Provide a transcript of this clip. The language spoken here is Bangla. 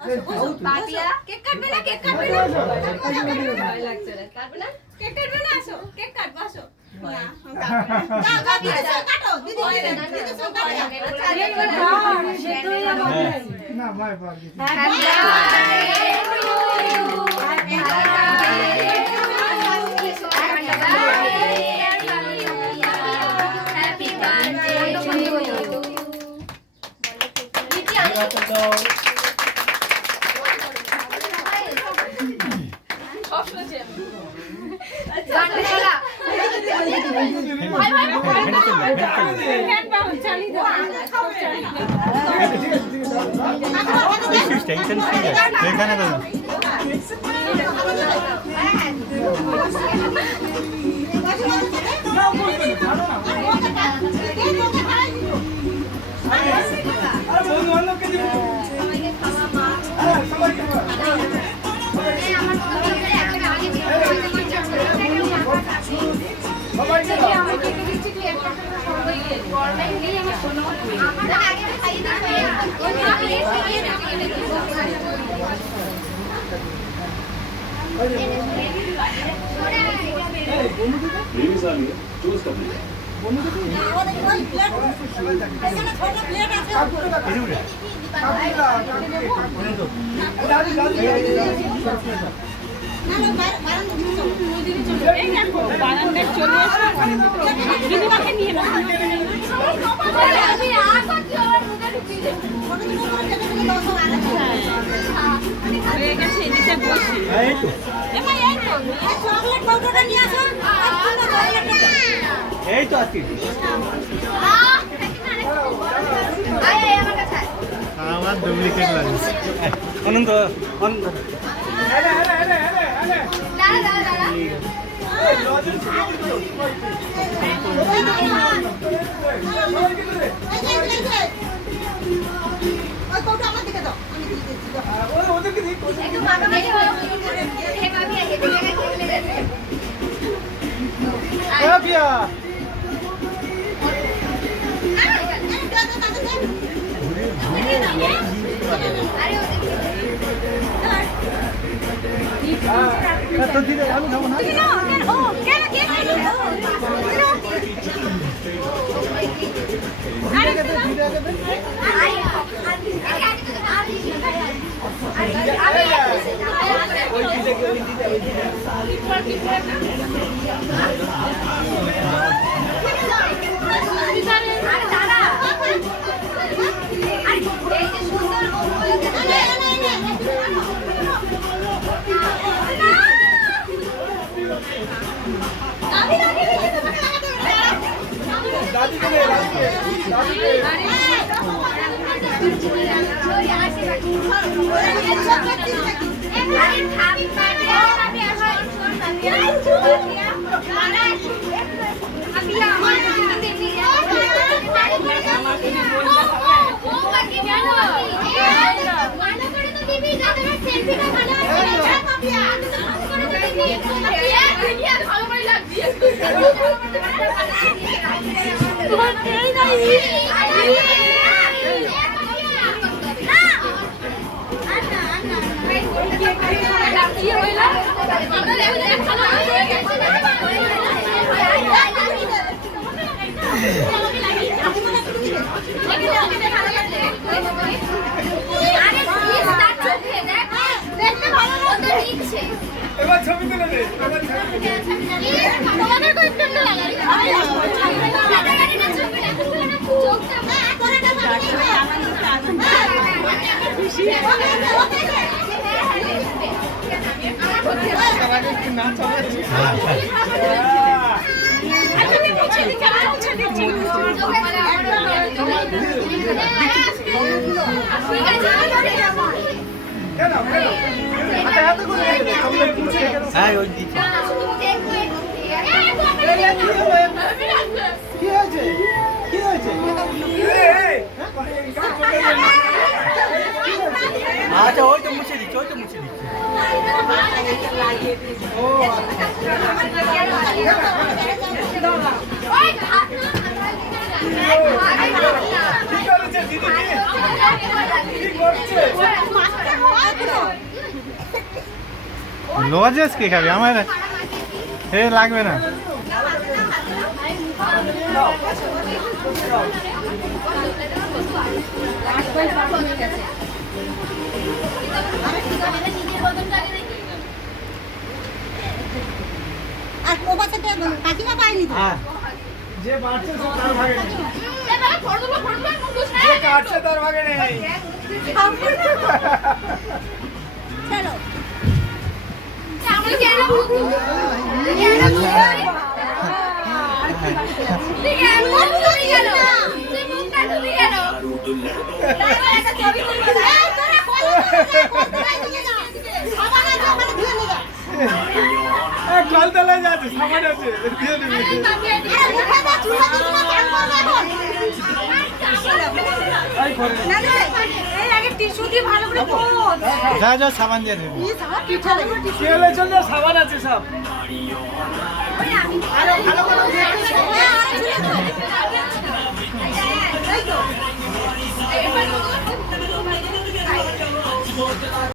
পাপিয়া কেক কাটবে না কেক কাটবে না ভয় লাগছে রে কাটবে না কেক কাটবে না আসো কেক কাটবো আসো না পাপিয়া কাটো দিদি দিদি সব কাটো না ভাই পারবি happy birthday to you happy birthday happy birthday to you নিচে আসো এই তো আজকে আমার ডুপ্লিকেট লাগছে অনন্ত অনন্ত তো দিলে আমি খাবো না আচ্ছা ওই তো মুছে দিচ্ছি কি করছে লজেস কে খাবে আমার হে লাগবে না আর ও বাচ্চাটা কাকিমা পায়নি তো যে বাড়ছে সে তার ভাগে নেই এবারে ফড়দুলো মুখুস না যে কাটছে তার ভাগে নেই চলো আমরা কেন মুখু ঠিক আছে মুখ তুমি গেল তুই মুখটা তুমি গেল তারপর একটা ছবি তুলবি এই তোরা কোথায় নিয়ে যা সবার আগে আমাদের ধুয়ে নিয়ে যা কল তলে যাচ্ছে সামান আছে দিয়ে দিবি আরে মুখে দা চুলা দিস না চান করবে এখন আই করে না না এই আগে টিস্যু দিয়ে ভালো করে পোছ যা যা সাবান দিয়ে দিবি এই সাবা পিঠা লাগবে কেলে জন্য সাবান আছে সব আরে ভালো করে